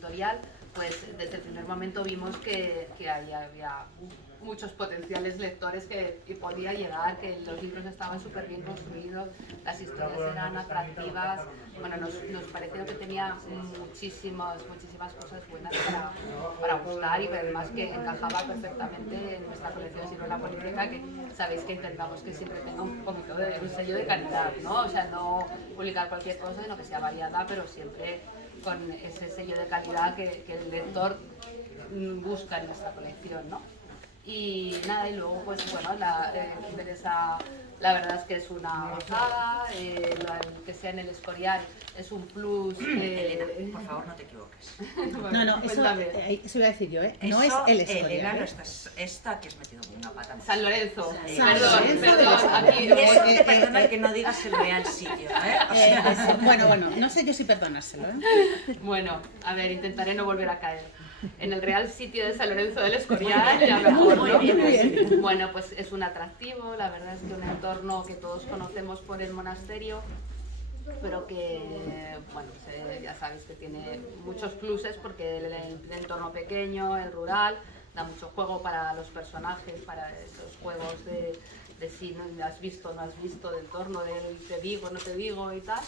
editorial, pues desde el primer momento vimos que ahí había muchos potenciales lectores y podía llegar, que los libros estaban súper bien construidos, las historias eran atractivas. Bueno, nos pareció que tenía muchísimas cosas buenas para gustar, y además que encajaba perfectamente en nuestra colección Siruela Politéca, que sabéis que intentamos que siempre tenga un poquito de un sello de calidad, ¿no? O sea, no publicar cualquier cosa, sino que sea variada, pero siempre con ese sello de calidad que el lector busca en nuestra colección, ¿no? Y nada, y luego pues bueno, Teresa, la verdad es que es una gozada, que sea en el Escorial es un plus. Elena, por favor, no te equivoques. Bueno, no, eso iba a decir yo, ¿eh? No es el Escorial. Elena, no esta que has metido con una pata. San Lorenzo. Perdón. Aquí, eso te perdona que no digas el real sitio, ¿eh? O sea, bueno, no sé yo si perdonárselo, ¿eh? Bueno, a ver, intentaré no volver a caer. En el real sitio de San Lorenzo del Escorial, ya mejor, ¿no? Muy bien. Bueno, pues es un atractivo, la verdad es que un entorno que todos conocemos por el monasterio, pero que, bueno, ya sabéis que tiene muchos pluses, porque el entorno pequeño, el rural, da mucho juego para los personajes, para esos juegos de si no has visto, no has visto, del entorno, del te digo, no te digo y tal.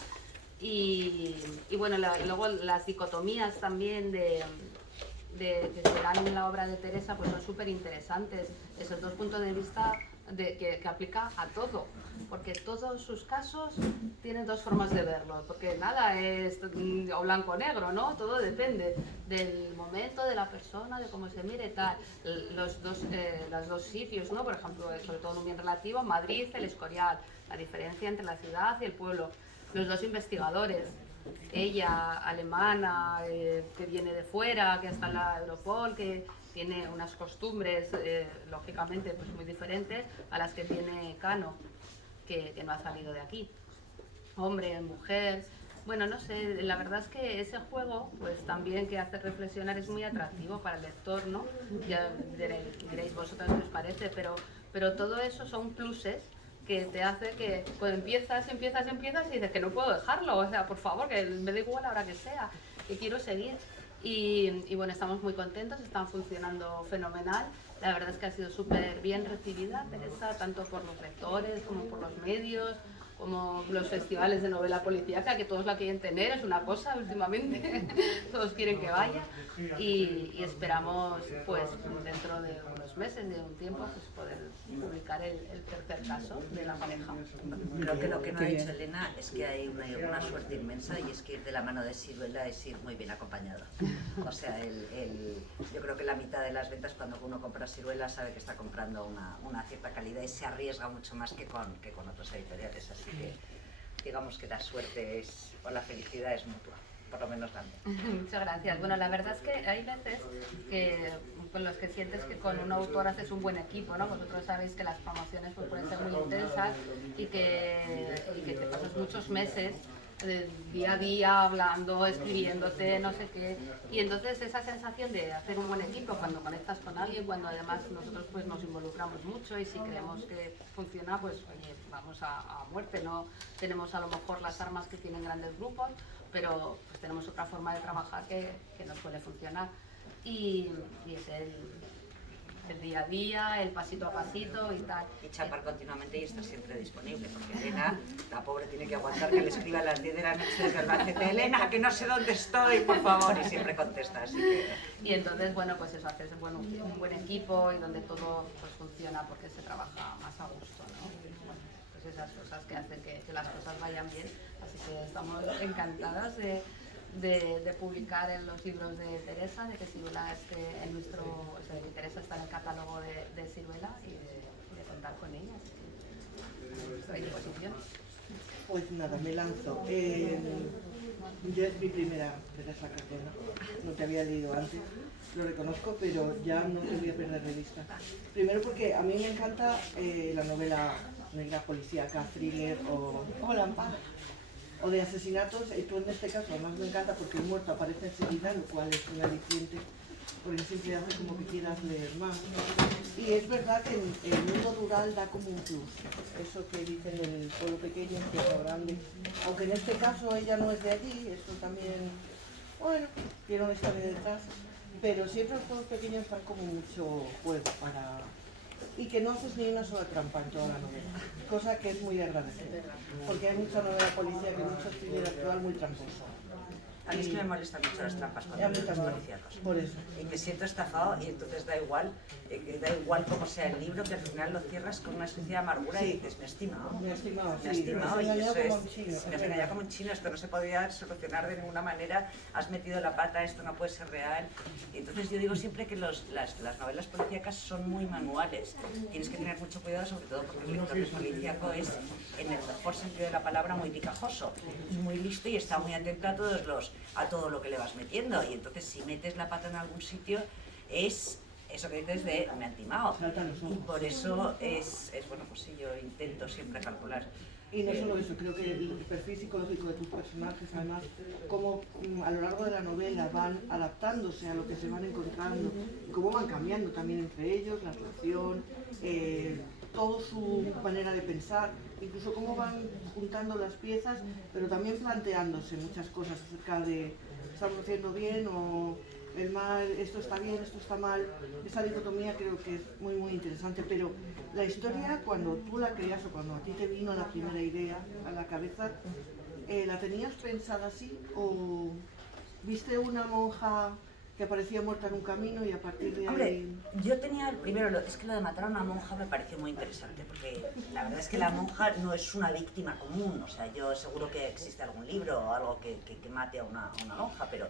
Y bueno, luego las dicotomías también que se dan en la obra de Teresa, pues son súper interesantes. Esos dos puntos de vista que aplica a todo, porque todos sus casos tienen dos formas de verlo, porque nada es o blanco o negro, ¿no? Todo depende del momento, de la persona, de cómo se mire, tal. Los dos sitios, ¿no? Por ejemplo, sobre todo en un bien relativo, Madrid, el Escorial, la diferencia entre la ciudad y el pueblo. Los dos investigadores, ella alemana, que viene de fuera, que está en la Europol, que tiene unas costumbres lógicamente pues muy diferentes a las que tiene Cano, que no ha salido de aquí. Hombre, mujer, bueno, no sé, la verdad es que ese juego pues también, que hace reflexionar, es muy atractivo para el lector, ¿no? Ya diréis vosotras qué os parece, pero todo eso son pluses que te hace que pues empiezas y dices que no puedo dejarlo, o sea, por favor, que me da igual la hora que sea, que quiero seguir. Y bueno, estamos muy contentos, están funcionando fenomenal. La verdad es que ha sido súper bien recibida Teresa, tanto por los lectores como por los medios, como los festivales de novela policíaca, que todos la quieren tener, es una cosa últimamente, todos quieren que vaya, y esperamos pues dentro de unos meses, de un tiempo, pues poder publicar el tercer caso de la pareja. Creo que lo que no ha dicho Elena es que hay una suerte inmensa, y es que ir de la mano de Siruela es ir muy bien acompañado. O sea, yo creo que la mitad de las ventas, cuando uno compra Siruela, sabe que está comprando una cierta calidad y se arriesga mucho más que con otros editoriales. Así que digamos que la suerte o la felicidad es mutua, por lo menos la mía. Muchas gracias. Bueno, la verdad es que hay veces con los que sientes que con un autor haces un buen equipo, ¿no? Vosotros sabéis que las promociones pues, pueden ser muy intensas y que te pasas muchos meses día a día hablando, escribiéndote, no sé qué, y entonces esa sensación de hacer un buen equipo cuando conectas con alguien, cuando además nosotros pues nos involucramos mucho, y si creemos que funciona, pues oye, vamos a muerte. No tenemos a lo mejor las armas que tienen grandes grupos, pero pues tenemos otra forma de trabajar que nos suele funcionar, y es el día a día, el pasito a pasito y tal. Y chapar continuamente y estar siempre disponible, porque Elena, la pobre, tiene que aguantar que le escriba a las 10 de la noche desde Albacete: Elena, que no sé dónde estoy, por favor, y siempre contesta, así que... Y entonces, bueno, pues eso, haces un buen equipo y donde todo pues funciona, porque se trabaja más a gusto, ¿no? Bueno, pues esas cosas que hacen que las cosas vayan bien, así que estamos encantadas de publicar en los libros de Teresa, de que Siruela esté en nuestro, o sea, de que Teresa está en el catálogo de Siruela, y de contar con ella. Estoy a disposición. Pues nada, me lanzo. Ya es mi primera Teresa Cardona, no te había leído antes, lo reconozco, pero ya no te voy a perder de vista. Primero porque a mí me encanta la novela negra, policíaca, thriller o lampara, o de asesinatos. Tú en este caso además me encanta porque el muerto aparece enseguida, lo cual es un aliciente, porque siempre hace como que quieras leer más. Y es verdad que el mundo rural da como un plus, eso que dicen el pueblo pequeño, el pueblo grande, aunque en este caso ella no es de allí, eso también bueno, tiene una historia detrás, pero siempre los juegos pequeños dan como mucho juego para... y que no haces ni una sola trampa en toda la novela, cosa que es muy agradecida, porque hay mucha novela policíaca y mucho thriller actual muy tramposo. A mí es que me molestan mucho las trampas cuando leo los policíacos. Por eso. Y me siento estafado y entonces da igual cómo sea el libro, que al final lo cierras con una especie de amargura y dices, me ha estimado. Me ha estimado, Me ha sí. estimado Me y has eso engañado como un es, chino. me has engañado como un chino, esto no se podía solucionar de ninguna manera, has metido la pata, esto no puede ser real. Y entonces yo digo siempre que las novelas policíacas son muy manuales. Tienes que tener mucho cuidado, sobre todo porque el lector policíaco es, en el mejor sentido de la palabra, muy picajoso y muy listo y está muy atento a todo lo que le vas metiendo, y entonces si metes la pata en algún sitio es eso que dices de me han timado, y por eso es bueno, pues sí, yo intento siempre calcular. Y no solo eso, creo que el perfil psicológico de tus personajes, además, cómo a lo largo de la novela van adaptándose a lo que se van encontrando, y cómo van cambiando también entre ellos, la relación, toda su manera de pensar, incluso cómo van juntando las piezas, pero también planteándose muchas cosas acerca de estamos haciendo bien o el mal, esto está bien, esto está mal. Esa dicotomía creo que es muy muy interesante, pero la historia cuando tú la creas o cuando a ti te vino la primera idea a la cabeza, ¿la tenías pensada así o viste una monja que aparecía muerta en un camino y a partir de ahí...? Yo tenía el primero, es que lo de matar a una monja me pareció muy interesante, porque la verdad es que la monja no es una víctima común, o sea, yo seguro que existe algún libro o algo que mate a una monja, pero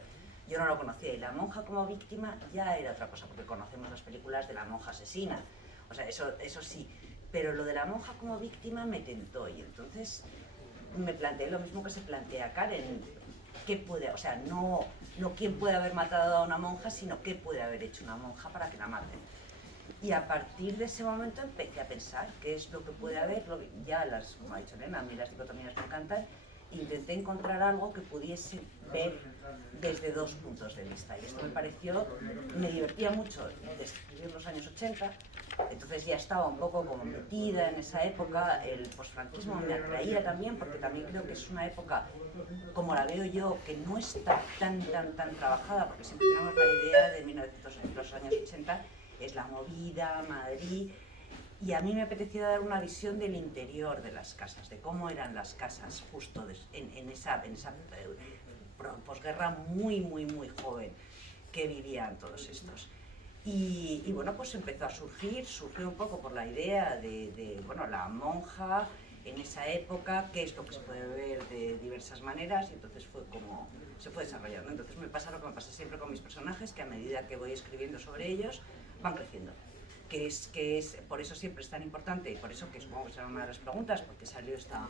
yo no lo conocía, y la monja como víctima ya era otra cosa, porque conocemos las películas de la monja asesina, o sea, eso sí, pero lo de la monja como víctima me tentó, y entonces me planteé lo mismo que se plantea Karen, qué puede, o sea, no quién puede haber matado a una monja, sino qué puede haber hecho una monja para que la maten. Y a partir de ese momento empecé a pensar qué es lo que puede haber, como ha dicho Elena, a mí las dicotomías me encantan, intenté encontrar algo que pudiese ver desde dos puntos de vista. Y esto me divertía mucho de escribir los años 80, entonces ya estaba un poco como metida en esa época, el posfranquismo me atraía también, porque también creo que es una época, como la veo yo, que no está tan trabajada, porque siempre tenemos la idea de los años 80, es la movida, Madrid, y a mí me apetecía dar una visión del interior de las casas, de cómo eran las casas justo en esa posguerra muy joven que vivían todos estos. Y bueno, pues empezó a surgió un poco por la idea de bueno, la monja en esa época, qué es lo que se puede ver de diversas maneras, y entonces fue como se fue desarrollando. Entonces me pasa lo que me pasa siempre con mis personajes, que a medida que voy escribiendo sobre ellos, van creciendo. Que es por eso siempre es tan importante, y por eso que supongo que será una de las preguntas, porque salió esta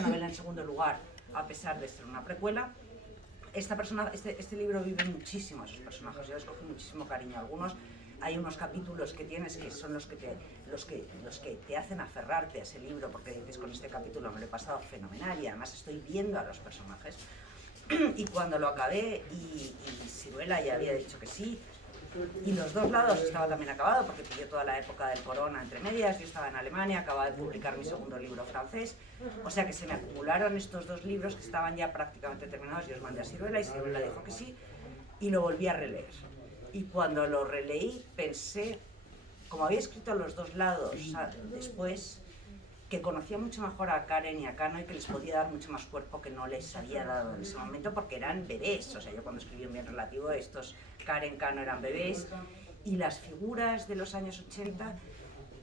novela en segundo lugar, a pesar de ser una precuela. Este libro vive muchísimo a sus personajes, yo les cogí muchísimo cariño. Hay unos capítulos que tienes que son los que te hacen aferrarte a ese libro, porque dices, con este capítulo me lo he pasado fenomenal y además estoy viendo a los personajes. Y cuando lo acabé, y Siruela ya había dicho que sí, y Los dos lados estaba también acabado, porque pilló toda la época del corona entre medias, yo estaba en Alemania, acababa de publicar mi segundo libro francés, o sea que se me acumularon estos dos libros que estaban ya prácticamente terminados, yo los mandé a Siruela y Siruela dijo que sí, y lo volví a releer. Y cuando lo releí pensé, como había escrito Los dos lados después, que conocía mucho mejor a Karen y a Cano y que les podía dar mucho más cuerpo que no les había dado en ese momento, porque eran bebés. O sea, yo cuando escribí un bien relativo, estos Karen, Cano eran bebés, y las figuras de los años 80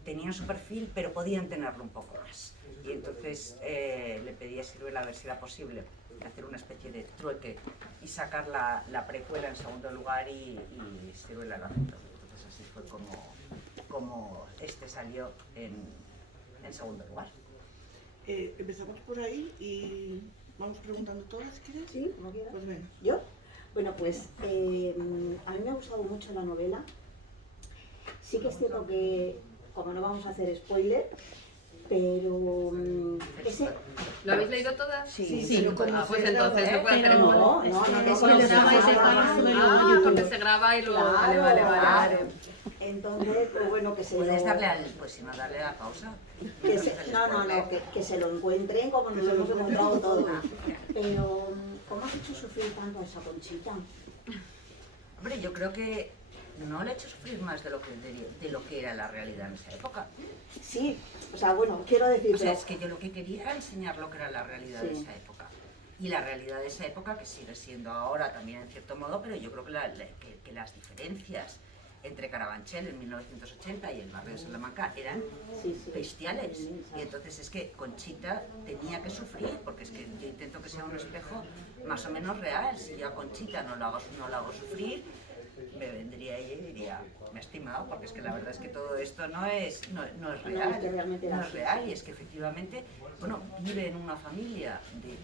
tenían su perfil, pero podían tenerlo un poco más. Y entonces le pedí a Siruela a ver si era posible hacer una especie de trueque y sacar la precuela en segundo lugar, y Siruela lo aceptó. Entonces así fue como este salió en segundo lugar. Empezamos por ahí y vamos preguntando todas, si quieres. Sí, como quieras. Pues venga. ¿Yo? Bueno, pues a mí me ha gustado mucho la novela. Sí que es cierto que, como no vamos a hacer spoiler, pero ¿Lo habéis leído todas? Sí. Pues entonces no puede hacer no, spoiler. no, porque se graba y se porque se graba y luego... Claro. Vale. Entonces, pues bueno, que se Puedes lo... darle al, pues si no, darle a la pausa. Que se lo encuentren como nos hemos encontrado todos. Pero, ¿cómo has hecho sufrir tanto a esa Conchita? Hombre, yo creo que no le he hecho sufrir más de lo que era la realidad en esa época. Sí, o sea, bueno, quiero decir... O sea, es que yo lo que quería era enseñar lo que era la realidad de esa época. Y la realidad de esa época, que sigue siendo ahora también en cierto modo, pero yo creo que las diferencias entre Carabanchel en 1980 y el barrio de Salamanca eran bestiales. Y entonces es que Conchita tenía que sufrir, porque es que yo intento que sea un espejo más o menos real. Si yo a Conchita no la hago sufrir, me vendría ella y diría, me ha estimado, porque es que la verdad es que todo esto no es real, no es real, y es que efectivamente, bueno, vive en una familia de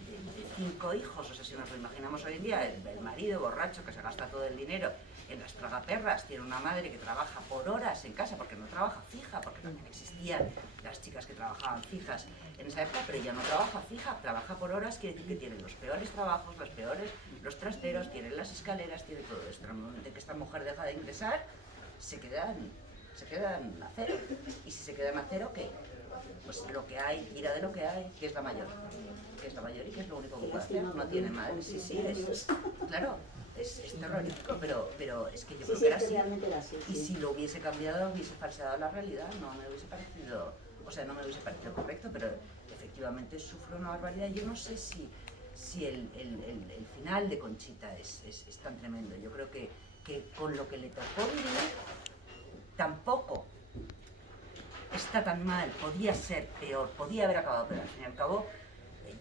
5 hijos, o sea, si nos lo imaginamos hoy en día, el marido borracho que se gasta todo el dinero en las tragaperras, tiene una madre que trabaja por horas en casa, porque no trabaja fija, porque también existían las chicas que trabajaban fijas en esa época, pero ella no trabaja fija, trabaja por horas, quiere decir que tiene los peores trabajos, los trasteros, tiene las escaleras, tiene todo esto. En el momento en que esta mujer deja de ingresar, se quedan a cero. Y si se quedan a cero, ¿qué? Pues lo que hay, tira de lo que hay, que es la mayor. Que es la mayor y que es lo único que puede hacer. No tiene madre. Sí, claro. Es terrorífico, pero es que yo creo que era así. Y si lo hubiese cambiado, hubiese falseado la realidad, no me hubiese parecido correcto, pero efectivamente sufro una barbaridad. Yo no sé si el final de Conchita es tan tremendo. Yo creo que con lo que le tocó vivir, tampoco está tan mal, podía ser peor, podía haber acabado, pero al fin y al cabo,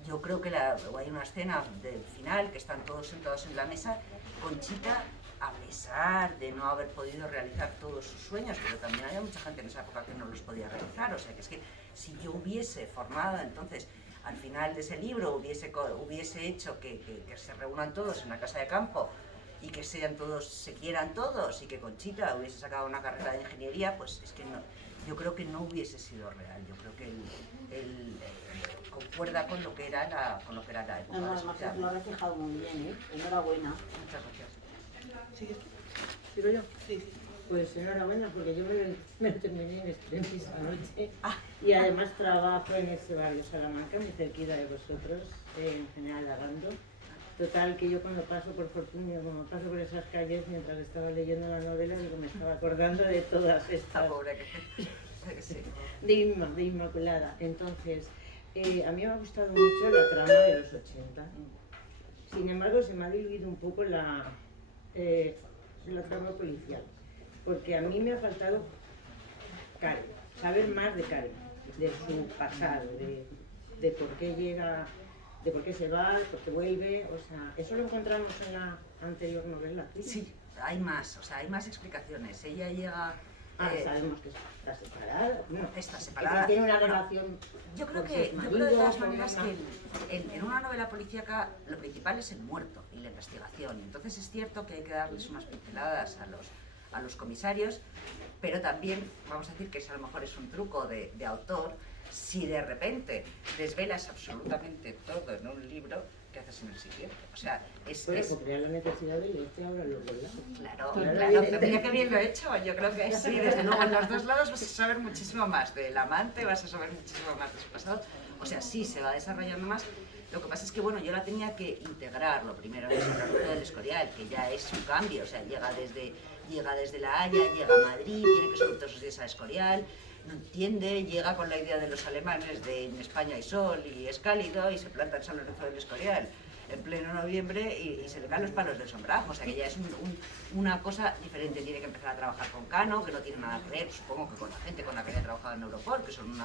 yo creo que hay una escena del final que están todos sentados en la mesa. Conchita, a pesar de no haber podido realizar todos sus sueños, pero también había mucha gente en esa época que no los podía realizar, o sea que es que si yo hubiese formado entonces al final de ese libro, hubiese hecho que se reúnan todos en la casa de campo y que se quieran todos y que Conchita hubiese sacado una carrera de ingeniería, pues es que no, yo creo que no hubiese sido real. Yo creo que él concuerda con lo que era la época. No, además lo ha reflejado muy bien, ¿eh? Enhorabuena. Muchas gracias. ¿Sigues? ¿Sigo yo? Sí. Pues enhorabuena, porque yo me lo terminé en Estudiantis anoche y además trabajo en ese barrio Salamanca, muy cerquita de vosotros, en General Arando. Total, que yo cuando paso por Fortunio, como paso por esas calles, mientras estaba leyendo la novela, digo, me estaba acordando de todas estas... Pobre que sí. de Inmaculada. Entonces, a mí me ha gustado mucho la trama de los 80. Sin embargo, se me ha diluido un poco la trama policial. Porque a mí me ha faltado Karen, saber más de Karen, de su pasado, de por qué llega, de por qué se va, por qué vuelve, o sea, eso lo encontramos en la anterior novela. Sí, hay más, o sea, hay más explicaciones. Ella llega... sabemos que está separada, no, está separada. Que tiene una relación. Yo creo de todas maneras que en una novela policíaca lo principal es el muerto y la investigación. Entonces es cierto que hay que darles unas pinceladas a los comisarios, pero también vamos a decir que a lo mejor es un truco de autor. Si de repente desvelas absolutamente todo en un libro, ¿qué haces en el siguiente? O sea, Porque la necesidad de leerte ahora los dos lados. Claro, pero mira que bien lo he hecho. Yo creo que sí, desde luego en los dos lados vas a saber muchísimo más del amante, vas a saber muchísimo más de su pasado. O sea, sí, se va desarrollando más. Lo que pasa es que, bueno, yo la tenía que integrar. Lo primero es el Arroyo del Escorial, que ya es un cambio. O sea, llega desde La Haya, llega a Madrid, tiene que subir todos sus días a Escorial. No entiende, llega con la idea de los alemanes de en España hay sol y es cálido y se planta en San Lorenzo del Escorial en pleno noviembre y se le caen los palos del sombrajo, o sea que ya es una cosa diferente. Tiene que empezar a trabajar con Cano, que no tiene nada que ver, supongo que con la gente con la que había trabajado en Europol, que son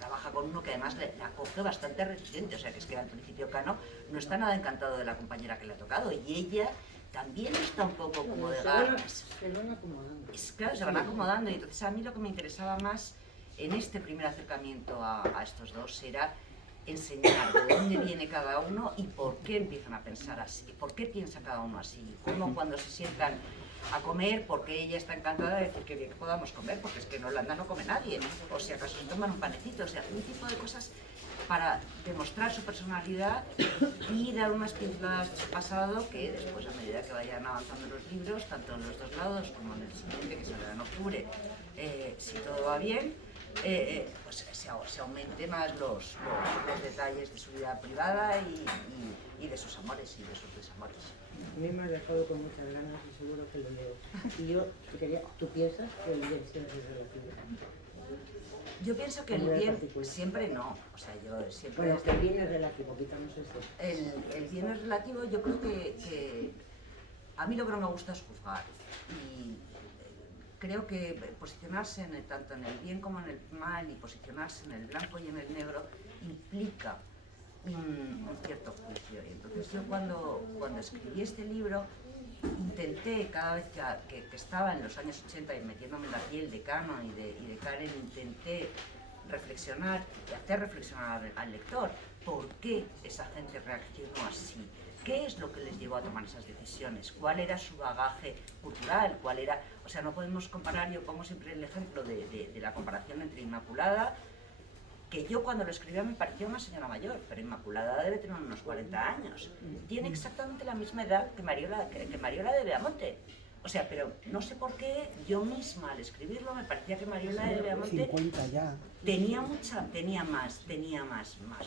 trabaja con uno que además le acoge bastante resistente, o sea que es que al principio Cano no está nada encantado de la compañera que le ha tocado y ella también está un poco como de garras. Se van acomodando. Claro, se van acomodando y entonces a mí lo que me interesaba más en este primer acercamiento a estos dos era enseñar de dónde viene cada uno y por qué empiezan a pensar así, por qué piensa cada uno así, cómo cuando se sientan a comer, porque ella está encantada de decir que bien que podamos comer, porque es que en Holanda no come nadie, o si acaso se toman un panecito, o sea, un tipo de cosas para demostrar su personalidad y dar unas pinceladas de su pasado que después, a medida que vayan avanzando los libros, tanto en los dos lados como en el siguiente, que saldrá en octubre, si todo va bien, pues se aumente más los detalles de su vida privada y de sus amores y de sus desamores. A mí me has dejado con muchas ganas y seguro que lo leo. Y yo te quería, ¿tú piensas que el bien siempre es relativo? Yo pienso que el bien siempre no, o sea, yo siempre... Bueno, que el bien es relativo, quitamos esto. El bien es relativo, yo creo que a mí lo que no me gusta es juzgar y creo que posicionarse tanto en el bien como en el mal y posicionarse en el blanco y en el negro implica un cierto juicio. Y entonces yo cuando escribí este libro intenté, cada vez que estaba en los años 80 y metiéndome en la piel de Cannon y de Karen, intenté reflexionar y hacer reflexionar al lector por qué esa gente reaccionó así, qué es lo que les llevó a tomar esas decisiones, cuál era su bagaje cultural, cuál era... O sea, no podemos comparar, yo pongo siempre el ejemplo de la comparación entre Inmaculada, que yo cuando lo escribía me parecía una señora mayor, pero Inmaculada debe tener unos 40 años. Tiene exactamente la misma edad que Mariola de Beamonte. O sea, pero no sé por qué yo misma al escribirlo me parecía que Mariola de Beamonte 50 ya. tenía más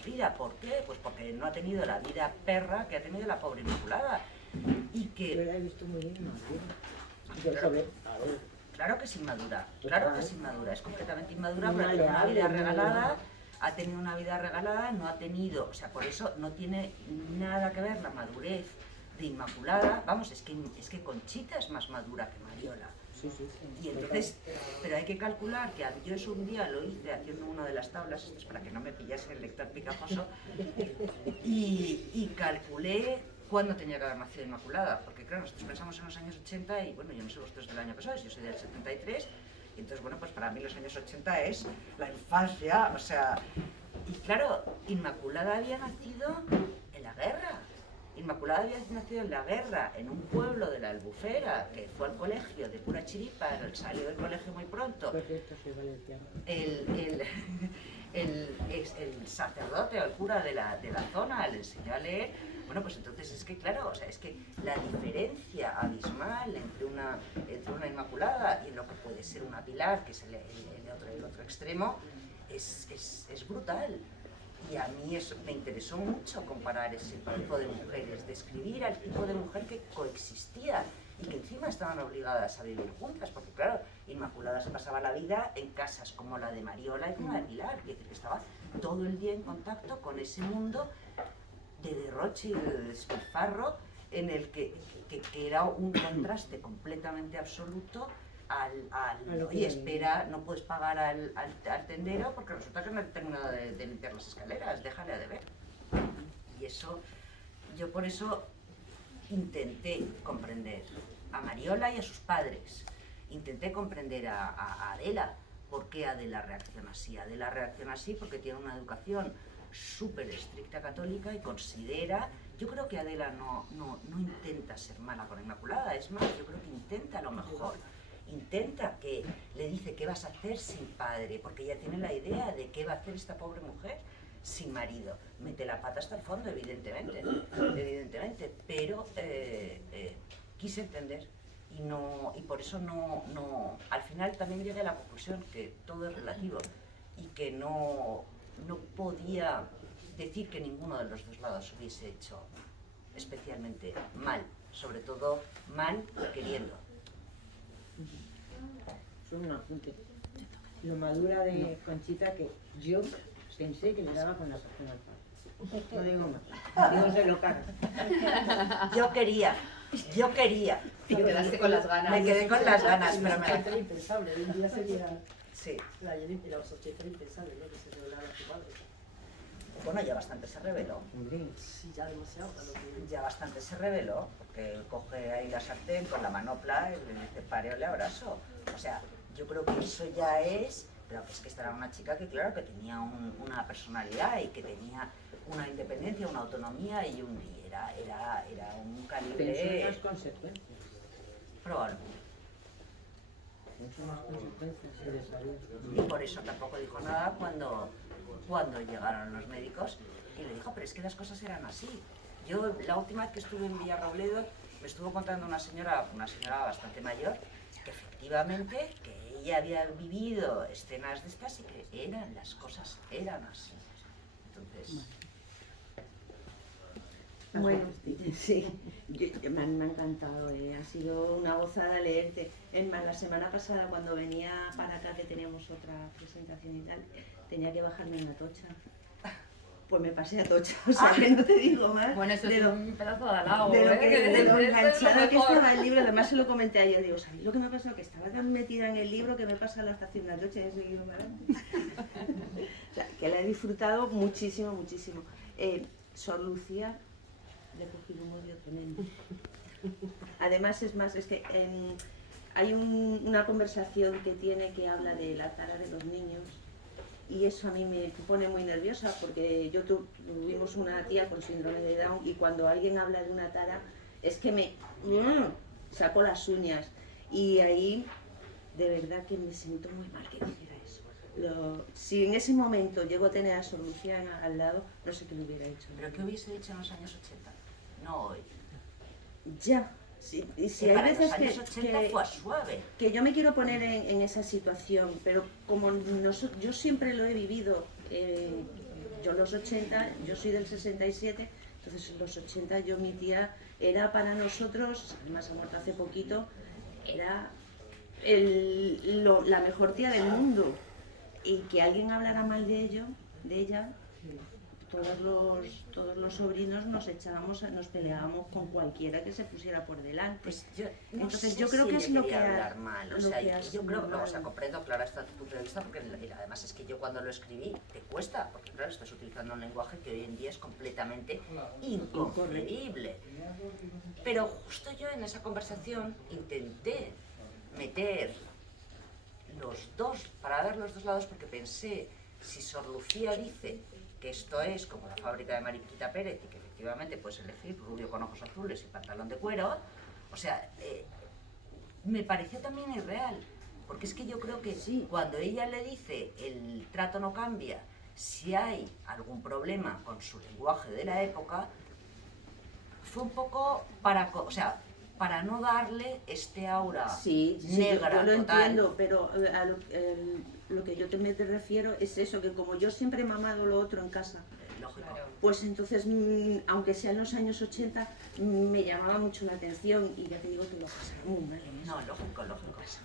vida. ¿Por qué? Pues porque no ha tenido la vida perra que ha tenido la pobre Inmaculada. Y que... Yo la he visto muy inmadura. Claro que es inmadura, es completamente inmadura, pero tiene una vida regalada, ha tenido una vida regalada, no ha tenido, o sea, por eso no tiene nada que ver la madurez de Inmaculada, vamos, es que Conchita es más madura que Mariola. Sí. Y entonces, pero hay que calcular que yo eso un día lo hice haciendo una de las tablas, esto es para que no me pillase el lector picajoso, y calculé cuándo tenía que haber nacido Inmaculada, porque claro, nosotros pensamos en los años 80 y bueno, yo no sé vosotros del año pasado, yo soy del 73, y entonces bueno, pues para mí los años 80 es la infancia, o sea, y claro, Inmaculada había nacido en la guerra. Inmaculada había nacido en la guerra, en un pueblo de la Albufera, que fue al colegio de pura chiripa, salió del colegio muy pronto. El sacerdote o el cura de la zona le enseñó a leer. Bueno, pues entonces es que claro, o sea, es que la diferencia abismal entre una Inmaculada y lo que puede ser una Pilar, que es el otro extremo, es brutal. Y a mí eso me interesó mucho comparar ese tipo de mujeres, describir al tipo de mujer que coexistía y que encima estaban obligadas a vivir juntas, porque claro, Inmaculada se pasaba la vida en casas como la de Mariola y como la de Pilar, que estaba todo el día en contacto con ese mundo de derroche y de despilfarro en el que era un contraste completamente absoluto oye, espera, no puedes pagar al tendero porque resulta que no he terminado de limpiar las escaleras, déjale de ver. Y eso, yo por eso intenté comprender a Mariola y a sus padres, intenté comprender a Adela. ¿Por qué Adela reacciona así? Adela reacciona así porque tiene una educación súper estricta católica y considera, yo creo que Adela no intenta ser mala con Inmaculada, es más, yo creo que intenta lo mejor. Intenta que le dice qué vas a hacer sin padre, porque ella tiene la idea de qué va a hacer esta pobre mujer sin marido. Mete la pata hasta el fondo, evidentemente, pero quise entender y por eso no, al final también llegué a la conclusión que todo es relativo y que no podía decir que ninguno de los dos lados hubiese hecho especialmente mal, sobre todo mal queriendo. Solo un apunte. Lo madura de Conchita que yo pensé que le daba con la sartén al pan. No digo más. Digo, se lo cagas. Yo quería. Te quedaste con las ganas. Me quedé con las ganas, pero Era impensable, hoy en día sería... Sí. Ayer en los 80 era impensable, ¿no? Que se revelara a tu padre. Bueno, ya bastante se reveló. Sí, ya demasiado. Ya bastante se reveló, porque coge ahí la sartén con la manopla y le dice, pare o le abrazo. O sea, yo creo que eso ya es... Pero es que esta era una chica que, claro, que tenía una personalidad y que tenía una independencia, una autonomía y era un calibre... Pensó en las consecuencias. Probablemente. son las consecuencias de salir. Y por eso tampoco dijo nada cuando llegaron los médicos y le dijo, pero es que las cosas eran así. Yo la última vez que estuve en Villarrobledo me estuvo contando una señora bastante mayor, que efectivamente que ella había vivido escenas de estas y que las cosas eran así. Entonces... Bueno, sí, me ha encantado, ha sido una gozada leerte. Es más, la semana pasada cuando venía para acá, que teníamos otra presentación y tal, tenía que bajarme en Atocha. Pues me pasé a Atocha, o sea que no te digo más. Bueno, eso de es lo, un pedazo de halago, de lo, de lo enganchada que mejor. estaba el libro. Además se lo comenté a ella, digo, ¿sabéis lo que me ha pasado? Que estaba tan metida en el libro que me pasa a la estación de Atocha y he seguido para adelante. O sea, que la he disfrutado muchísimo, muchísimo. Sor Lucía, le he cogido un odio tremendo. Además, es más, es que hay una conversación que tiene que habla de la tara de los niños y eso a mí me pone muy nerviosa porque tuvimos una tía con síndrome de Down y cuando alguien habla de una tara es que me saco las uñas y ahí de verdad que me siento muy mal que dijera eso. Si en ese momento llego a tener a Sor Lucía al lado, no sé qué me hubiera hecho. ¿Pero qué hubiese dicho en los años 80? No hoy. Ya, sí, y si hay para veces los años 80 fue suave. que yo me quiero poner en esa situación, pero como yo siempre lo he vivido, yo los 80, yo soy del 67, entonces en los 80 mi tía era para nosotros, además ha muerto hace poquito, era la mejor tía del mundo. Y que alguien hablara mal de ella, todos los sobrinos nos peleábamos con cualquiera que se pusiera por delante. Pues entonces yo creo que es lo que hablar mal, o sea, yo creo, mal. o sea, comprendo, claro, hasta tu punto de vista, porque además es que yo cuando lo escribí te cuesta, porque claro, estás utilizando un lenguaje que hoy en día es completamente inconcebible. Pero justo yo en esa conversación intenté meter para ver los dos lados, porque pensé, si Sor Lucía dice que esto es como la fábrica de Mariquita Pérez y que efectivamente puedes elegir rubio con ojos azules y pantalón de cuero, o sea, me pareció también irreal, porque es que yo creo que cuando ella le dice el trato no cambia, si hay algún problema con su lenguaje de la época, fue un poco para no darle este aura negra, yo lo total. entiendo, pero a lo que yo me refiero es eso, que como yo siempre he mamado lo otro en casa, Lógico. pues entonces, aunque sea en los años 80, me llamaba mucho la atención y ya te digo que lo pasaba muy mal en eso. No, lógico.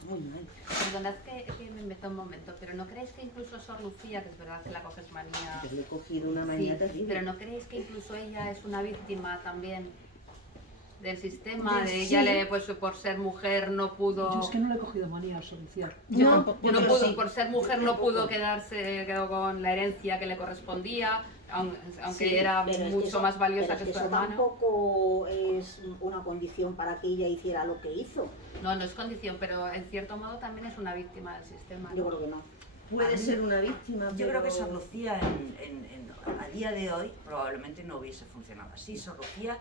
Muy mal. Perdonad que me meto un momento, pero ¿no creéis que incluso Sor Lucía, que es verdad que la coges manía... Yo le he cogido una manía terrible. Pero ¿no creéis que incluso ella es una víctima también del sistema? De Sí. ella, pues por ser mujer no pudo... Yo es que no le he cogido manía a Sor Lucía. Yo tampoco. No Yo pudo, sí. por ser mujer no pudo quedó con la herencia que le correspondía, aunque Sí, era pero es que mucho eso- más valiosa pero es que su eso hermano. tampoco es una condición para que ella hiciera lo que hizo. No es condición, pero en cierto modo también es una víctima del sistema, ¿no? Yo creo que no. Puede ser una víctima, Yo pero... creo que Sor Lucía a día de hoy probablemente no hubiese funcionado así. Sor Lucía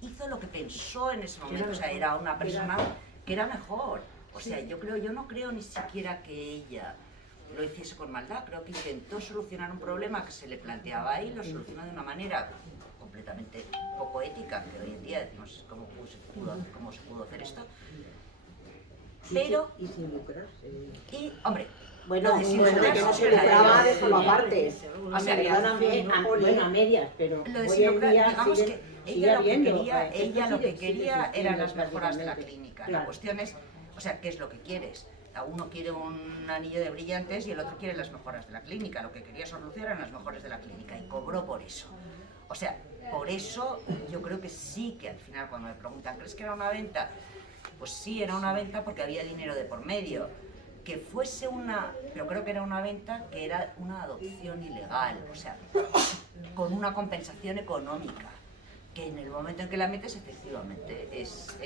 hizo lo que pensó en ese momento, o sea, era una persona que era mejor. O sea, yo no creo ni siquiera que ella lo hiciese con maldad, creo que intentó solucionar un problema que se le planteaba ahí, lo solucionó de una manera completamente poco ética, que hoy en día decimos cómo se pudo hacer esto. Pero, Y sin lucrarse. y hombre, Bueno, lo de sin bueno, lucrarse, que no se espera, lucraba, yo- déjalo aparte. O sea, Perdóname, Bueno, a medias, pero lo de hoy sin en lucrar, día digamos sigue- que sigue ella lo que habiendo, quería, esto ella lo que sigue quería eran existiendo las mejoras de la prácticamente. clínica. La Claro. cuestión es, o sea, ¿qué es lo que quieres? Uno quiere un anillo de brillantes y el otro quiere las mejoras de la clínica. Lo que quería solucionar eran las mejoras de la clínica y cobró por eso. O sea, por eso yo creo que sí que al final cuando me preguntan, ¿crees que era una venta? Pues sí, era una venta porque había dinero de por medio. Que fuese pero creo que era una venta que era una adopción ilegal, o sea, con una compensación económica, que en el momento en que la metes efectivamente es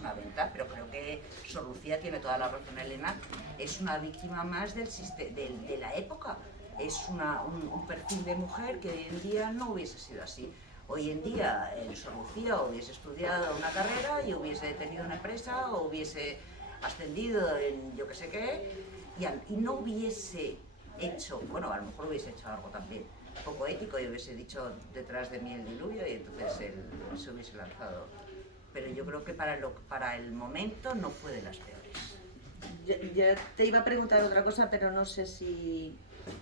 una venta, pero creo que Sor Lucía tiene toda la razón, Elena, es una víctima más de la época, es un perfil de mujer que hoy en día no hubiese sido así. Hoy en día Sor Lucía hubiese estudiado una carrera y hubiese tenido una empresa o hubiese ascendido en yo que sé qué, y no hubiese hecho, bueno, a lo mejor hubiese hecho algo también poco ético y hubiese dicho detrás de mí el diluvio y entonces él se hubiese lanzado. Pero yo creo que para el momento no fue de las peores. Ya te iba a preguntar otra cosa, pero no sé si...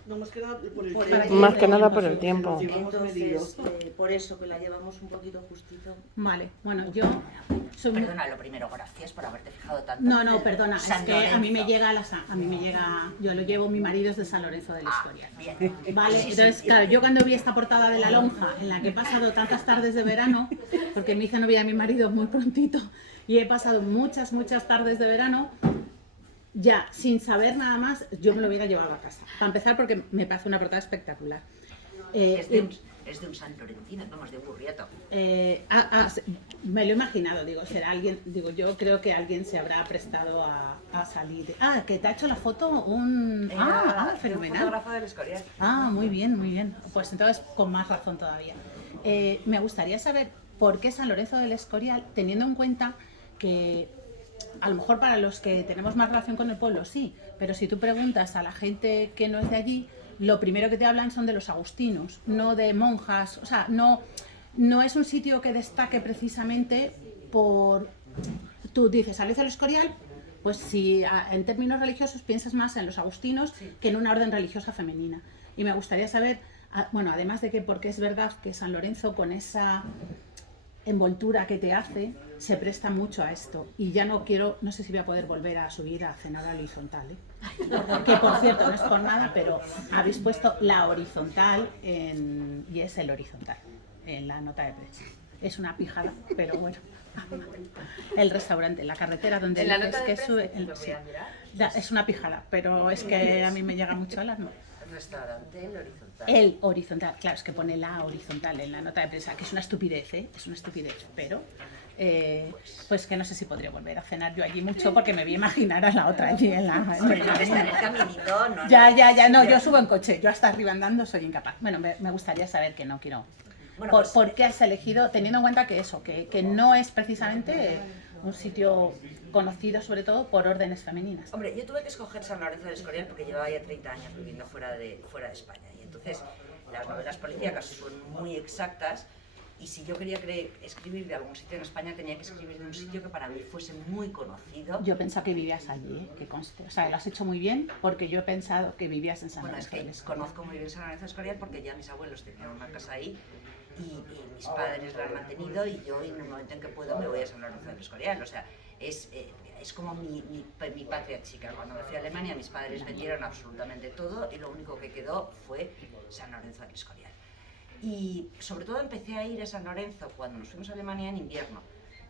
No, más que nada por el Por tiempo. el Más que nada por el tiempo. Entonces, por eso que la llevamos un poquito justito. Vale, bueno, yo soy muy... Perdona, lo primero, gracias por haberte fijado tanto. No, perdona, es San que a mí me Lorenzo. llega, yo lo llevo, mi marido es de San Lorenzo del Escorial. Bien. Vale, Sí, sí, entonces, sí. claro, yo cuando vi esta portada de la lonja, en la que he pasado tantas tardes de verano, porque me hice novia de mi marido muy prontito, y he pasado muchas tardes de verano, ya, sin saber nada más, yo me lo hubiera llevado a casa. Para empezar, porque me parece una portada espectacular. Es de un San Lorentino, vamos, de un Burrieto. Me lo he imaginado, digo, será alguien, digo, yo creo que alguien se habrá prestado a salir. Ah, que te ha hecho la foto un... Fenomenal. Un fotógrafo del Escorial. Muy bien, muy bien. Pues entonces con más razón todavía. Me gustaría saber por qué San Lorenzo del Escorial, teniendo en cuenta que a lo mejor para los que tenemos más relación con el pueblo, sí, pero si tú preguntas a la gente que no es de allí, lo primero que te hablan son de los agustinos, no de monjas, o sea, no es un sitio que destaque precisamente por... Tú dices, San Lorenzo del Escorial, pues si en términos religiosos piensas más en los agustinos que en una orden religiosa femenina. Y me gustaría saber, bueno, además de que porque es verdad que San Lorenzo con esa envoltura que te hace, se presta mucho a esto. Y ya no sé si voy a poder volver a subir a cenar a horizontal, que por cierto no es por nada, pero habéis puesto la horizontal y es el horizontal en la nota de prensa. Es una pijada, pero bueno. El restaurante, la carretera donde ¿En la dices nota de que prensa? sube, Lo voy a mirar. es una pijada, pero es que a mí me llega mucho al alma. El restaurante, el horizontal. El horizontal, claro, es que pone la horizontal en la nota de prensa, que es una estupidez, es una estupidez, pero pues que no sé si podría volver a cenar yo allí mucho porque me voy a imaginar a la otra allí en la... Está en el caminito, no. Ya, yo subo en coche, yo hasta arriba andando soy incapaz. Bueno, me gustaría saber que no quiero... Bueno, pues, ¿Por qué has elegido, teniendo en cuenta que eso, que no es precisamente un sitio conocido sobre todo por órdenes femeninas? Hombre, yo tuve que escoger San Lorenzo del Escorial porque llevaba ya 30 años viviendo fuera de España. Y entonces las novelas policíacas son muy exactas y si yo quería escribir de algún sitio en España tenía que escribir de un sitio que para mí fuese muy conocido. Yo pensaba que vivías allí, que conste. O sea, lo has hecho muy bien porque yo he pensado que vivías en San Bueno, es Lorenzo que del Escorial. conozco muy bien San Lorenzo del Escorial porque ya mis abuelos tenían una casa ahí y mis padres la han mantenido y yo en el momento en que puedo me voy a San Lorenzo del Escorial. O sea, es como mi patria chica. Cuando me fui a Alemania mis padres vendieron absolutamente todo y lo único que quedó fue San Lorenzo del Escorial. Y sobre todo empecé a ir a San Lorenzo cuando nos fuimos a Alemania en invierno.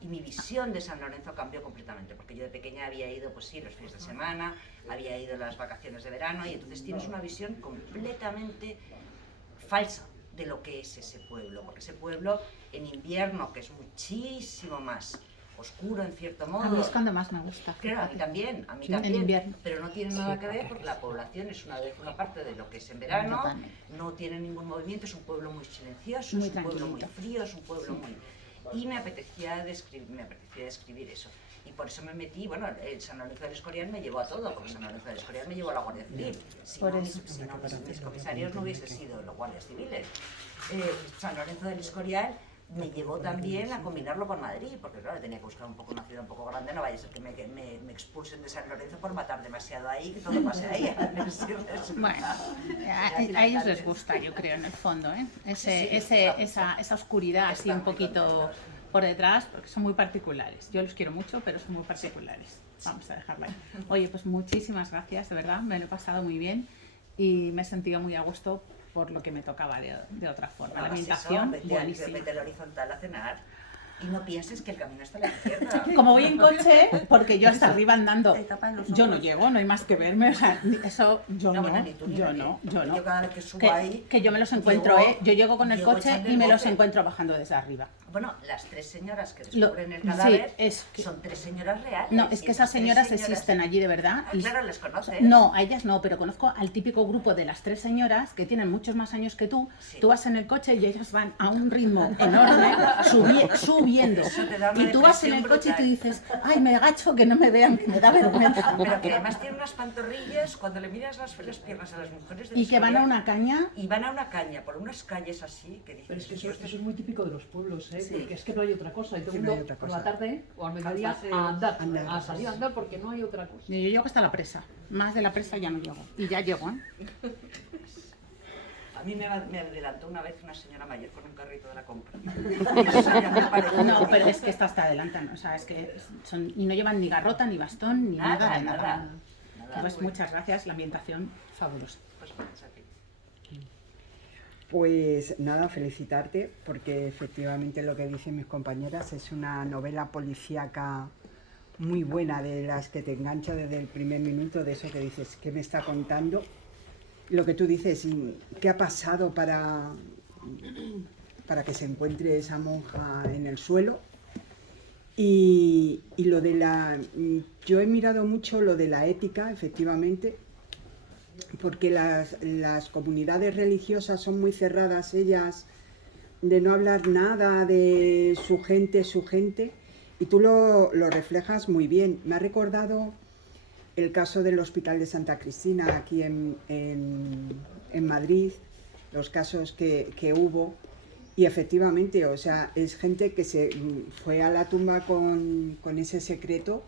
Y mi visión de San Lorenzo cambió completamente, porque yo de pequeña había ido, pues sí, los fines de semana, había ido las vacaciones de verano, y entonces tienes una visión completamente falsa de lo que es ese pueblo, porque ese pueblo en invierno, que es muchísimo más oscuro en cierto modo. A mí es cuando más me gusta. Claro, a mí fíjate. también, Sí, en invierno. pero no tiene nada que ver porque la población es una parte de lo que es en verano, Totalmente. no tiene ningún movimiento, es un pueblo muy silencioso, Muy es un pueblo muy tranquilito. frío, es un pueblo muy... Y me apetecía describir eso. Y por eso me metí, bueno, el San Lorenzo del Escorial me llevó a todo, porque San Lorenzo del Escorial me llevó a la Guardia Civil. Si Por no, eso. mis comisarios no hubiesen sido los guardias civiles. San Lorenzo del Escorial me llevó también a combinarlo con Madrid, porque claro, tenía que buscar una ciudad un poco grande, no vaya a ser que me expulsen de San Lorenzo por matar demasiado ahí, que todo pase ahí. Bueno, a ellos les gusta, yo creo, en el fondo, ¿eh? Esa oscuridad así un poquito por detrás, porque son muy particulares. Yo los quiero mucho, pero son muy particulares. Vamos a dejarlo ahí. Oye, pues muchísimas gracias, de verdad, me lo he pasado muy bien y me he sentido muy a gusto por lo que me tocaba de otra forma. La ambientación, buenísima. Vete al horizontal a cenar y no pienses que el camino está a la izquierda. Como voy en coche, porque yo hasta arriba andando, Te tapan los yo no ojos. llego, no hay más que verme, o sea, eso yo no, bueno, ni tú ni yo nadie. no. Yo cada vez que subo ahí... Que yo me los encuentro, llego- yo llego con el llego coche echando y el me los bote. encuentro bajando desde arriba. Bueno, las 3 señoras que descubren el cadáver son 3 señoras reales. No, es que esas señoras existen allí de verdad. Ah, claro, ¿les conoces? No, a ellas no, pero conozco al típico grupo de las 3 señoras que tienen muchos más años que tú. Sí. Tú vas en el coche y ellas van a un ritmo enorme, subiendo. Y tú vas en el coche y tú dices, ay, me agacho que no me vean, que me da vergüenza. Pero que además tienen unas pantorrillas, cuando le miras las piernas a las mujeres... Y que van a una caña. Y van a una caña, por unas calles así, que dices... Pero es que eso es muy típico de los pueblos, ¿eh? Sí. Porque es que no hay otra cosa. Y todo el mundo por la tarde o al mediodía a salir a andar porque no hay otra cosa. Yo llego hasta la presa. Más de la presa ya no llego. Y ya llego, ¿eh? A mí me adelantó una vez una señora mayor con un carrito de la compra. No, pero es que estas te adelantan. O sea, es que son... Y no llevan ni garrota, ni bastón, ni nada de nada. Pues muchas gracias. La ambientación fabulosa. Pues gracias a ti. Pues nada, felicitarte porque efectivamente lo que dicen mis compañeras es una novela policíaca muy buena, de las que te engancha desde el primer minuto, de eso que dices, ¿qué me está contando? Lo que tú dices, ¿qué ha pasado para que se encuentre esa monja en el suelo? Y lo de yo he mirado mucho lo de la ética, efectivamente, porque las comunidades religiosas son muy cerradas, ellas, de no hablar nada de su gente, y tú lo reflejas muy bien. Me ha recordado el caso del Hospital de Santa Cristina aquí en Madrid, los casos que hubo, y efectivamente, o sea, es gente que se fue a la tumba con ese secreto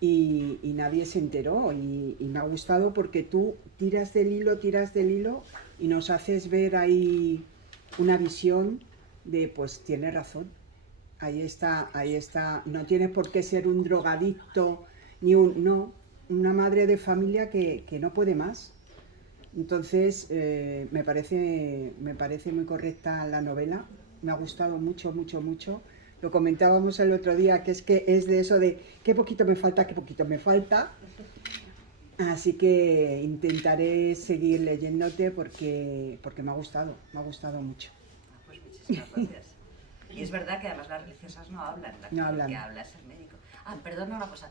y nadie se enteró, y me ha gustado porque tú tiras del hilo y nos haces ver ahí una visión de, pues tiene razón, ahí está, no tienes por qué ser un drogadicto, una madre de familia que no puede más. Entonces, me parece muy correcta la novela, me ha gustado mucho. Lo comentábamos el otro día, que es de eso de qué poquito me falta. Así que intentaré seguir leyéndote porque me ha gustado mucho. Pues muchísimas gracias. Y es verdad que además las religiosas no hablan, la que habla es el médico. Ah, perdona una cosa,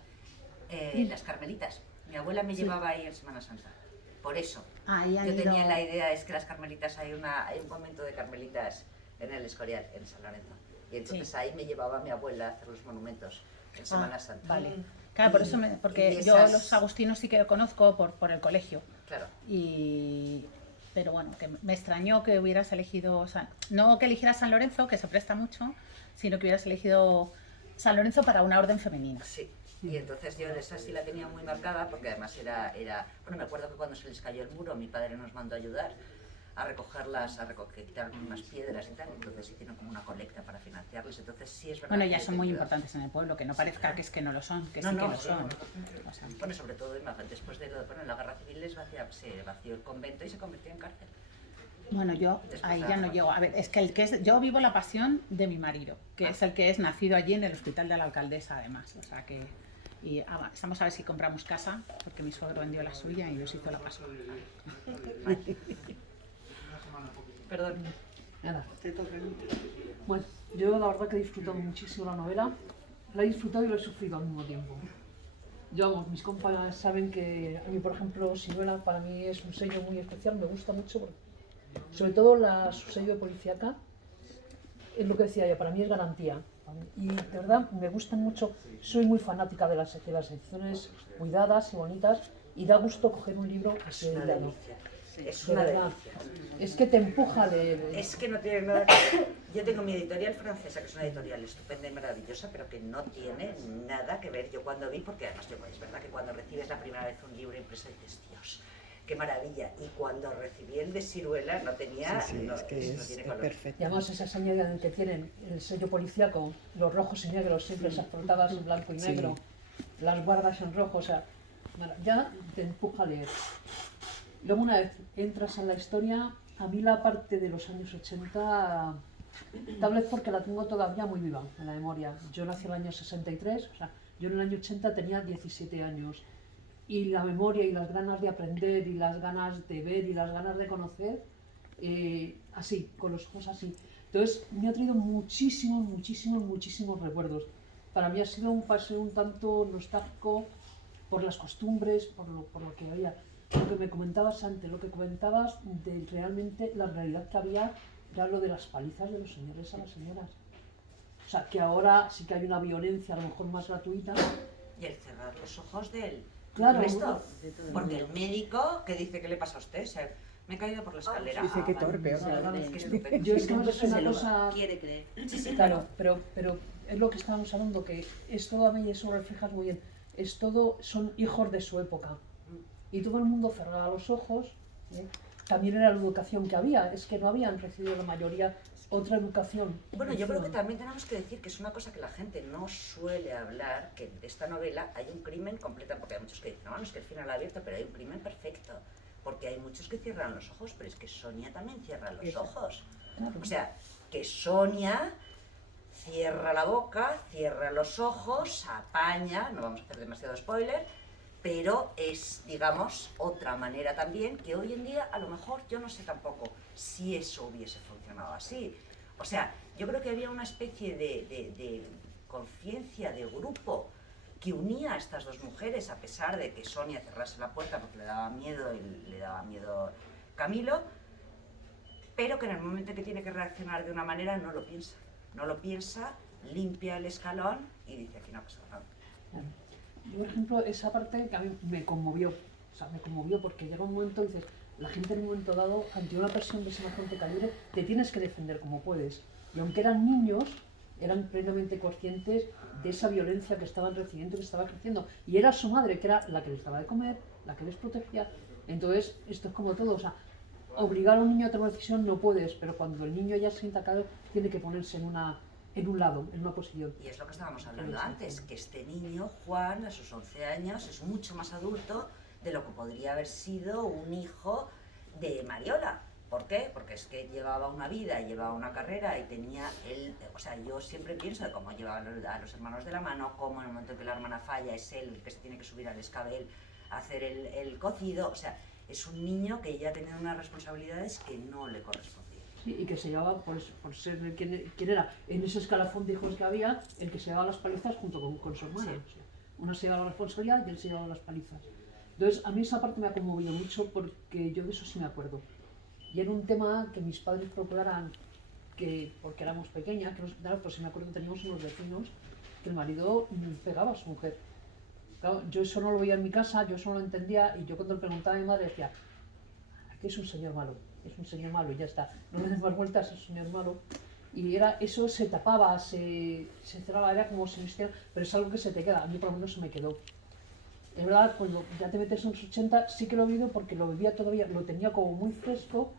las carmelitas. Mi abuela me llevaba ahí en Semana Santa. Por eso, yo tenía la idea, es que las carmelitas, hay un convento de carmelitas en el Escorial, en San Lorenzo. Y entonces ahí me llevaba mi abuela a hacer los monumentos en Semana Santa. Vale. Claro, por eso porque yo los agustinos sí que lo conozco por el colegio. Claro. Pero bueno, que me extrañó que hubieras elegido, no que eligieras San Lorenzo, que se presta mucho, sino que hubieras elegido San Lorenzo para una orden femenina. Sí. Y entonces yo esa sí la tenía muy marcada porque además era... Bueno, me acuerdo que cuando se les cayó el muro mi padre nos mandó a ayudar a recogerlas, a quitar unas piedras y tal, entonces hicieron como una colecta para financiarles, entonces sí es verdad. Bueno, ya son muy importantes en el pueblo, que no parezca que es que no lo son, que sí que lo son. Bueno, sobre todo después de la guerra civil se vació el convento y se convirtió en cárcel. Bueno, yo ahí ya no llego. A ver, es que yo vivo la pasión de mi marido, que es el que es nacido allí en el Hospital de la Alcaldesa, además, o sea que... Y estamos a ver si compramos casa, porque mi suegro vendió la suya y nos hizo la Pascua. Perdón. Nada. Bueno, yo la verdad que he disfrutado muchísimo la novela. La he disfrutado y lo he sufrido al mismo tiempo. Mis compañeros saben que a mí, por ejemplo, Siruela para mí es un sello muy especial, me gusta mucho, sobre todo su sello policíaca, es lo que decía yo, para mí es garantía. Y de verdad me gustan mucho, soy muy fanática de las ediciones cuidadas y bonitas, y da gusto coger un libro así de llano. Es una delicia. Es que te empuja a leer. Es que no tiene nada que ver. Yo tengo mi editorial francesa, que es una editorial estupenda y maravillosa, pero que no tiene nada que ver. Yo cuando vi, porque además es verdad que cuando recibes la primera vez un libro impreso dices, Dios, qué maravilla. Y cuando recibí el de Siruela no tenía, es color. Perfecto. Y además esa señal que tienen el sello policíaco, los rojos y negros, siempre esas portadas en blanco y negro, las guardas en rojo, o sea, ya te empuja a leer. Luego una vez entras en la historia, a mí la parte de los años 80, tal vez porque la tengo todavía muy viva en la memoria. Yo nací en el año 63, o sea, yo en el año 80 tenía 17 años. Y la memoria y las ganas de aprender y las ganas de ver y las ganas de conocer, así, con los ojos así. Entonces me ha traído muchísimos recuerdos. Para mí ha sido un paseo un tanto nostálgico por las costumbres, por lo que había. Lo que me comentabas antes, lo que comentabas de realmente la realidad que había, era lo de las palizas de los señores a las señoras. O sea, que ahora sí que hay una violencia a lo mejor más gratuita. Y el cerrar los ojos del Claro, resto. Porque el médico, ¿qué dice que le pasa a usted? O sea, me he caído por la escalera. Dice que torpe. Qué estupendo. Yo es que me parece una cosa... Quiere creer. Claro, pero es lo que estábamos hablando, que es todo a mí, y eso reflejas muy bien, es todo, son hijos de su época. Y todo el mundo cerraba los ojos, ¿eh? También era la educación que había, es que no habían recibido la mayoría otra educación. Bueno, yo creo que también tenemos que decir que es una cosa que la gente no suele hablar, que de esta novela hay un crimen completo, porque hay muchos que dicen, no, no es que el final abierto, pero hay un crimen perfecto, porque hay muchos que cierran los ojos, pero es que Sonia también cierra los ojos. O sea, que Sonia cierra la boca, cierra los ojos, apaña, no vamos a hacer demasiado spoiler, pero es, digamos, otra manera también que hoy en día, a lo mejor, yo no sé tampoco si eso hubiese funcionado así. O sea, yo creo que había una especie de conciencia de grupo que unía a estas dos mujeres, a pesar de que Sonia cerrase la puerta porque le daba miedo Camilo, pero que en el momento que tiene que reaccionar de una manera no lo piensa. No lo piensa, limpia el escalón y dice, aquí no ha pasado nada. Yo, por ejemplo, esa parte que a mí me conmovió, o sea, me conmovió porque llega un momento y dices, la gente en un momento dado, ante una presión de semejante calibre, te tienes que defender como puedes. Y aunque eran niños, eran plenamente conscientes de esa violencia que estaban recibiendo, que estaba creciendo. Y era su madre, que era la que les daba de comer, la que les protegía. Entonces, esto es como todo, o sea, obligar a un niño a tomar una decisión no puedes, pero cuando el niño ya se sienta atacado, tiene que ponerse en un lado, en una posición. Y es lo que estábamos hablando antes, que este niño, Juan, a sus 11 años, es mucho más adulto de lo que podría haber sido un hijo de Mariola. ¿Por qué? Porque es que llevaba una vida, llevaba una carrera y tenía él, o sea, yo siempre pienso de cómo llevaba a los hermanos de la mano, cómo en el momento en que la hermana falla es él el que se tiene que subir al escabel a hacer el cocido, o sea, es un niño que ya tenía unas responsabilidades que no le correspondían. Sí, y que se llevaba, por ser quien era, en ese escalafón de hijos que había, el que se llevaba las palizas junto con su hermana. Sí. O sea, una se llevaba la responsabilidad y él se llevaba las palizas. Entonces, a mí esa parte me ha conmovido mucho porque yo de eso sí me acuerdo. Y era un tema que mis padres procuraran, porque éramos pequeñas, que nos quitaran, pero sí me acuerdo que teníamos unos vecinos que el marido pegaba a su mujer. Claro, yo eso no lo veía en mi casa, yo eso no lo entendía, y yo cuando le preguntaba a mi madre decía, aquí es un señor malo y ya está, no le des más vueltas, es un señor malo. Y eso se tapaba, se cerraba, era como si no existiera, pero es algo que se te queda, a mí por lo menos se me quedó. Es verdad, cuando ya te metes en los 80 sí que lo he vivido porque lo vivía todavía, lo tenía como muy fresco,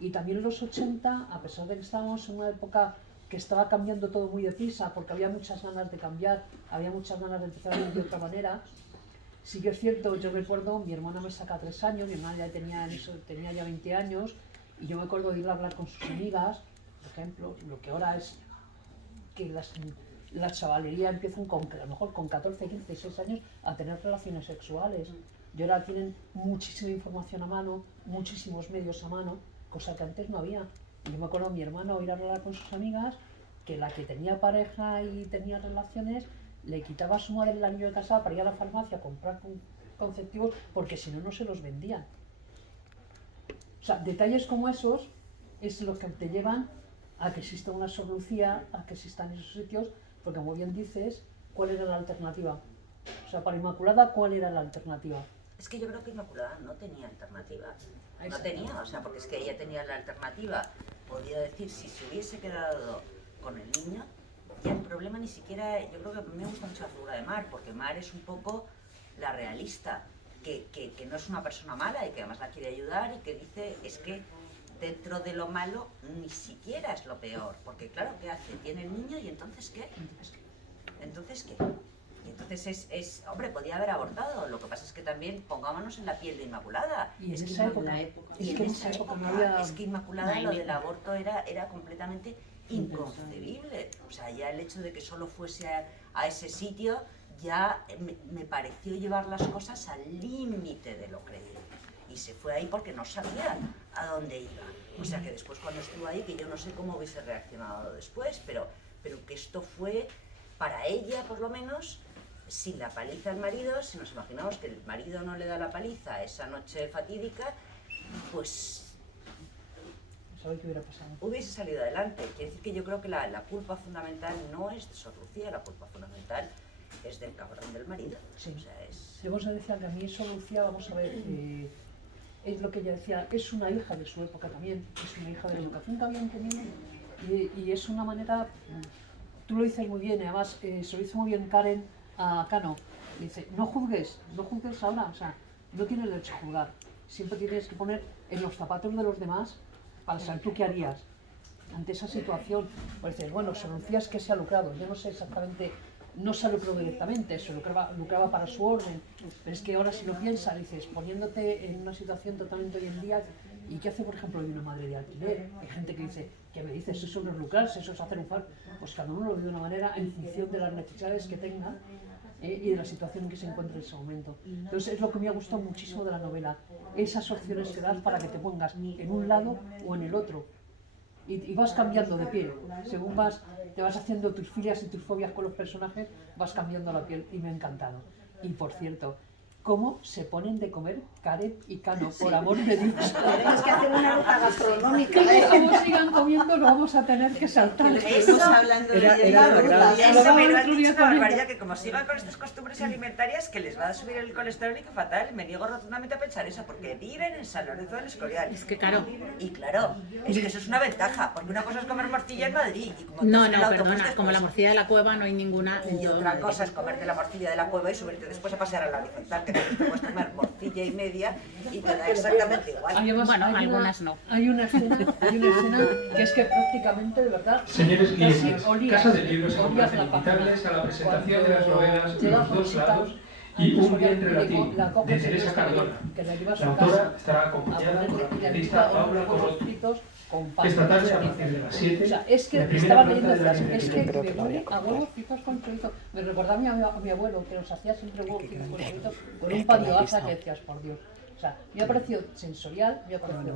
y también en los 80, a pesar de que estábamos en una época que estaba cambiando todo muy deprisa, porque había muchas ganas de cambiar, había muchas ganas de empezar a vivir de otra manera. Sí que es cierto, yo recuerdo, mi hermana me saca 3 años, mi hermana ya tenía ya 20 años, y yo me acuerdo de ir a hablar con sus amigas, por ejemplo, lo que ahora es que la chavalería empiezan a lo mejor con 14, 15, 16 años a tener relaciones sexuales. Y ahora tienen muchísima información a mano, muchísimos medios a mano, cosa que antes no había. Y yo me acuerdo de mi hermana ir a hablar con sus amigas, que la que tenía pareja y tenía relaciones, le quitaba a su madre el anillo de casada para ir a la farmacia a comprar conceptivos, porque si no, no se los vendían. O sea, detalles como esos es lo que te llevan a que exista una solución, a que existan esos sitios, porque como bien dices, ¿cuál era la alternativa? O sea, para Inmaculada, ¿cuál era la alternativa? Es que yo creo que Inmaculada no tenía alternativa. No tenía, o sea, porque es que ella tenía la alternativa. Podía decir, si se hubiese quedado con el niño, ya el problema ni siquiera, yo creo que me gusta mucho la figura de Mar, porque Mar es un poco la realista, que no es una persona mala y que además la quiere ayudar y que dice, es que dentro de lo malo ni siquiera es lo peor, porque claro, ¿qué hace? Tiene el niño y entonces ¿qué? ¿Entonces qué? Y entonces hombre, podía haber abortado, lo que pasa es que también pongámonos en la piel de Inmaculada. Y es en que esa época, no había... Es que Inmaculada lo del aborto era completamente inconcebible. O sea, ya el hecho de que solo fuese a ese sitio ya me pareció llevar las cosas al límite de lo creíble. Y y se fue ahí porque no sabía a dónde iba. O sea que después cuando estuvo ahí, que yo no sé cómo hubiese reaccionado después, pero que esto fue para ella por lo menos, sin la paliza al marido. Si nos imaginamos que el marido no le da la paliza esa noche fatídica, pues ¿sabes qué hubiera pasado? Hubiese salido adelante. Quiere decir que yo creo que la culpa fundamental no es de Sor Lucía, la culpa fundamental es del cabrón del marido. Sí. O sea, es... Yo os decía que a mí Sor Lucía, vamos a ver, es lo que ella decía, es una hija de su época también, es una hija de la educación que habían tenido y es una manera, tú lo dices muy bien, además se lo hizo muy bien Karen a Cano, dice, no juzgues ahora, o sea, no tienes derecho a juzgar, siempre tienes que poner en los zapatos de los demás para saber tú qué harías ante esa situación. Pues dices, bueno, Sor Lucía es que se ha lucrado, yo no sé exactamente, no se lucró directamente, se lucraba para su orden, pero es que ahora si lo piensas, dices, poniéndote en una situación totalmente hoy en día, ¿y qué hace, por ejemplo, una madre de alquiler? Hay gente que dice, ¿qué me dices? Eso no es lucrarse, eso es hacer un favor. Pues cada uno lo ve de una manera en función de las necesidades que tenga y de la situación en que se encuentra en ese momento. Entonces es lo que me ha gustado muchísimo de la novela, esas opciones que das para que te pongas en un lado o en el otro. Y vas cambiando de piel, según te vas haciendo tus filias y tus fobias con los personajes, vas cambiando la piel y me ha encantado. Y por cierto, ¿cómo se ponen de comer Karen y Cano? Por amor de Dios. Tenemos que hacer una ruta gastronómica. Como sigan comiendo, lo vamos a tener que saltar. Estamos hablando de Era verdad. Eso me lo han dicho una barbaridad, que como sigan con estas costumbres alimentarias que les va a subir el colesterol y que fatal. Me niego rotundamente a pensar eso, porque viven en San Lorenzo del Escorial. Es que claro. Y claro, es que eso es una ventaja, porque una cosa es comer morcilla en Madrid. Y como No, en el autobús perdona, después, como la morcilla de la cueva no hay ninguna. y otra cosa es comerte la morcilla de la cueva y subirte después a pasear a la horizontal, que te puedes tomar morcilla y media y te da exactamente igual. Además, Bueno, algunas no. Hay una escena que es que prácticamente, de verdad, Señores casi clientes, Casa de Libros se olías complace la en página. invitarles a la presentación de las novelas Llega Los dos Conchita, lados y Un Editorial vientre Público, latín, la coge de sin Teresa estar Cardona. que la lleva a su La autora casa estará a acompañada por la ponerle y le periodista ayuda Paula unos Corrotti. fritos con pan. Esta tarde, a partir de las 7, O sea, es que la primera estaba planta leyendo de la frases, es que biblioteca. me huele a huevos fritos con chorizo. Me recordaba a mi abuelo que nos hacía siempre huevos fritos con chorizo con un pan de hoja que decías, por Dios. O sea, me ha parecido sensorial, me ha parecido